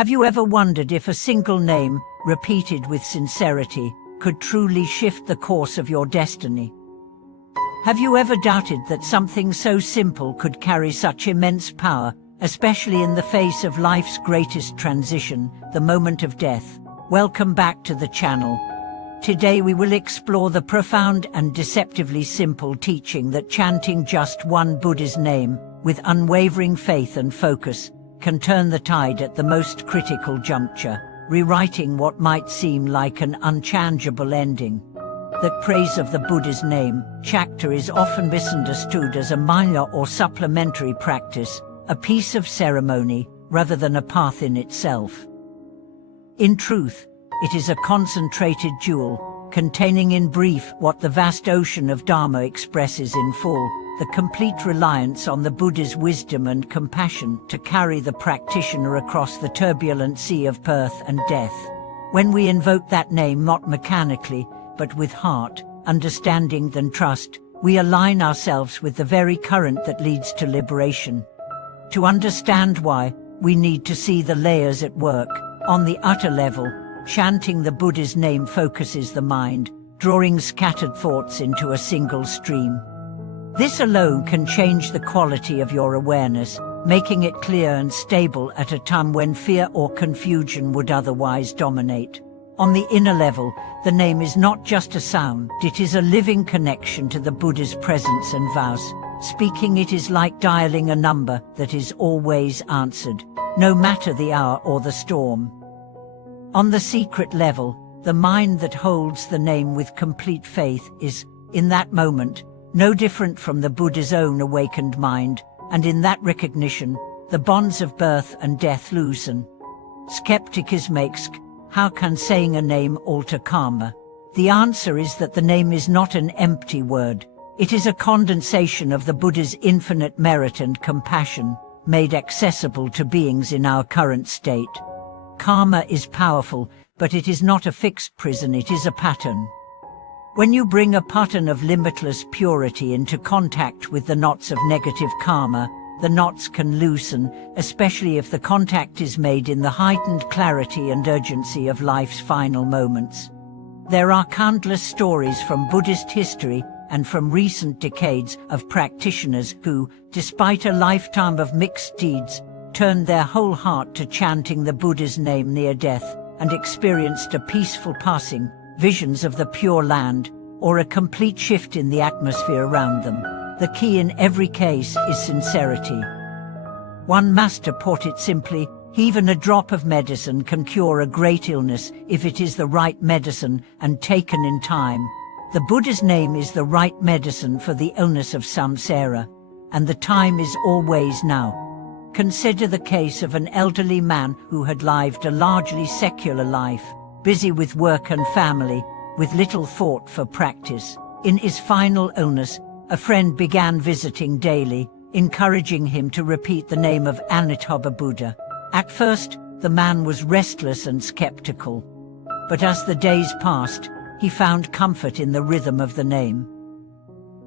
Have you ever wondered if a single name, repeated with sincerity, could truly shift the course of your destiny? Have you ever doubted that something so simple could carry such immense power, especially in the face of life's greatest transition, the moment of death? Welcome back to the channel. Today we will explore the profound and deceptively simple teaching that chanting just one Buddha's name, with unwavering faith and focus, can turn the tide at the most critical juncture, rewriting what might seem like an unchangeable ending. That praise of the Buddha's name, chakta, is often misunderstood as a minor or supplementary practice, a piece of ceremony, rather than a path in itself. In truth, it is a concentrated jewel, containing in brief what the vast ocean of Dharma expresses in full, the complete reliance on the Buddha's wisdom and compassion to carry the practitioner across the turbulent sea of birth and death. When we invoke that name not mechanically, but with heart, understanding and trust, we align ourselves with the very current that leads to liberation. To understand why, we need to see the layers at work. On the utter level, chanting the Buddha's name focuses the mind, drawing scattered thoughts into a single stream. This alone can change the quality of your awareness, making it clear and stable at a time when fear or confusion would otherwise dominate. On the inner level, the name is not just a sound, it is a living connection to the Buddha's presence and vows. Speaking it is like dialing a number that is always answered, no matter the hour or the storm. On the secret level, the mind that holds the name with complete faith is, in that moment, no different from the Buddha's own awakened mind, and in that recognition, the bonds of birth and death loosen. Skepticism asks, how can saying a name alter karma? The answer is that the name is not an empty word. It is a condensation of the Buddha's infinite merit and compassion, made accessible to beings in our current state. Karma is powerful, but it is not a fixed prison, it is a pattern. When you bring a pattern of limitless purity into contact with the knots of negative karma, the knots can loosen, especially if the contact is made in the heightened clarity and urgency of life's final moments. There are countless stories from Buddhist history and from recent decades of practitioners who, despite a lifetime of mixed deeds, turned their whole heart to chanting the Buddha's name near death and experienced a peaceful passing, visions of the Pure Land, or a complete shift in the atmosphere around them. The key in every case is sincerity. One master put it simply, even a drop of medicine can cure a great illness if it is the right medicine and taken in time. The Buddha's name is the right medicine for the illness of samsara, and the time is always now. Consider the case of an elderly man who had lived a largely secular life, busy with work and family, with little thought for practice. In his final illness, a friend began visiting daily, encouraging him to repeat the name of Amitabha Buddha. At first, the man was restless and skeptical. But as the days passed, he found comfort in the rhythm of the name.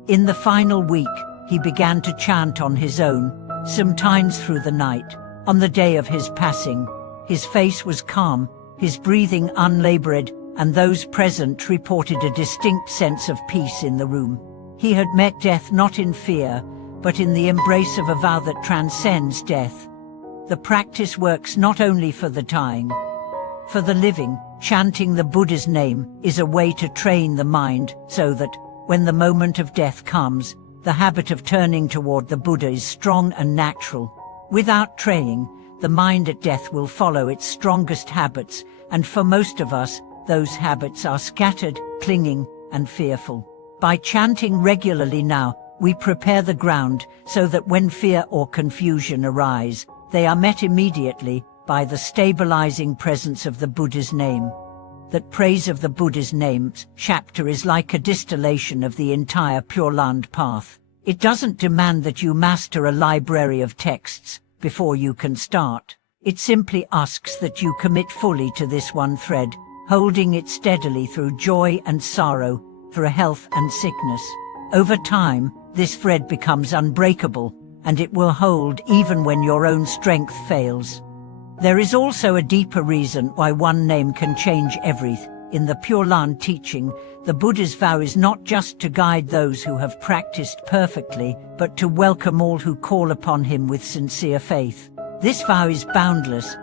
In the final week, he began to chant on his own, sometimes through the night. On the day of his passing, his face was calm, his breathing unlabored, and those present reported a distinct sense of peace in the room. He had met death not in fear, but in the embrace of a vow that transcends death. The practice works not only for the dying. For the living, chanting the Buddha's name is a way to train the mind so that, when the moment of death comes, the habit of turning toward the Buddha is strong and natural. Without training, the mind at death will follow its strongest habits, and for most of us, those habits are scattered, clinging, and fearful. By chanting regularly now, we prepare the ground so that when fear or confusion arise, they are met immediately by the stabilizing presence of the Buddha's name. That praise of the Buddha's name's chapter is like a distillation of the entire Pure Land path. It doesn't demand that you master a library of texts before you can start. It simply asks that you commit fully to this one thread, holding it steadily through joy and sorrow, through health and sickness. Over time, this thread becomes unbreakable, and it will hold even when your own strength fails. There is also a deeper reason why one name can change everything. In the Pure Land teaching, the Buddha's vow is not just to guide those who have practiced perfectly, but to welcome all who call upon him with sincere faith. This vow is boundless.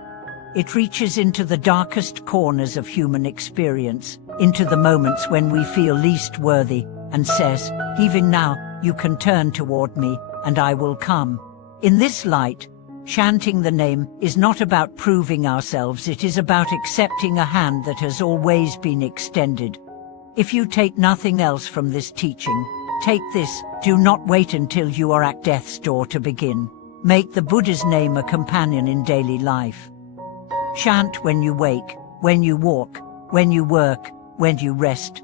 It reaches into the darkest corners of human experience, into the moments when we feel least worthy, and says, "Even now, you can turn toward me, and I will come." In this light, chanting the name is not about proving ourselves, it is about accepting a hand that has always been extended. If you take nothing else from this teaching, take this: do not wait until you are at death's door to begin. Make the Buddha's name a companion in daily life. Chant when you wake, when you walk, when you work, when you rest.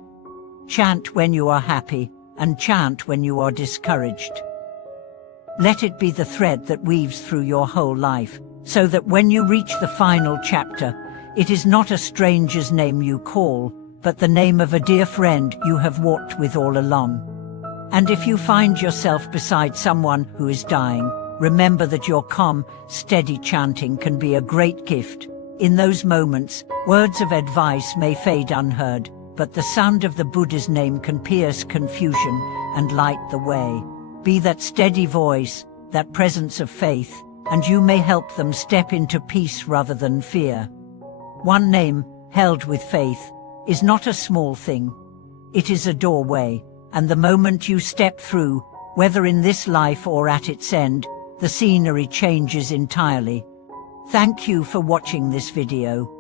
Chant when you are happy, and chant when you are discouraged. Let it be the thread that weaves through your whole life, so that when you reach the final chapter, it is not a stranger's name you call, but the name of a dear friend you have walked with all along. And if you find yourself beside someone who is dying, remember that your calm, steady chanting can be a great gift. In those moments, words of advice may fade unheard, but the sound of the Buddha's name can pierce confusion and light the way. Be that steady voice, that presence of faith, and you may help them step into peace rather than fear. One name, held with faith, is not a small thing. It is a doorway, and the moment you step through, whether in this life or at its end, the scenery changes entirely. Thank you for watching this video.